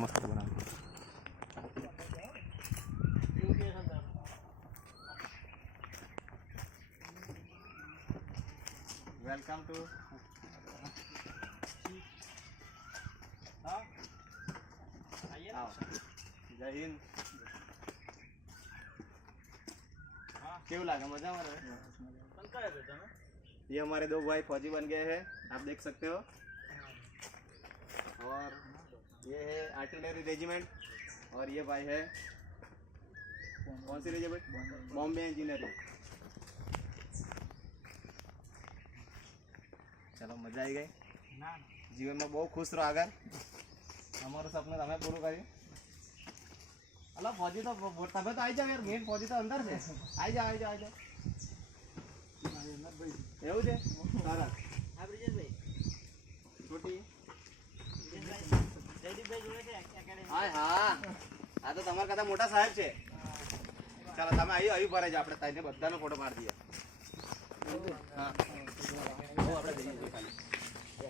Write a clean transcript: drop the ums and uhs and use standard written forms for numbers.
મસ્ત બનાવે. Welcome to જય હિન્દ. केव लगा मजा में रहे? ये हमारे दो भाई फौजी बन गए हैं, आप देख सकते हो. और ये है आर्टिलरी रेजिमेंट और ये भाई है कौन सी रेजिमेंट? बॉम्बे इंजीनियरिंग. चलो मजा आई गई. जीवन में बहुत खुश रहो. आगे हमारे सपने તમે પૂરું કર્યું. अला फौजी तो तबे तो आई जाओ यार, मेन फौजी तो अंदर से आई जाओ. એવું છે સરસ. હા બ્રિજેશભાઈ છોટી જયદીપભાઈ જોડે છે એકેડમી. હા આ તો તમારા કરતા મોટા સાહેબ છે. ચાલો તમે આવી ભરાઈ જાઓ, આપણે તાઈને બધાનો ફોટો પાડી દઈએ. હા આપણે જઈએ ખાલી.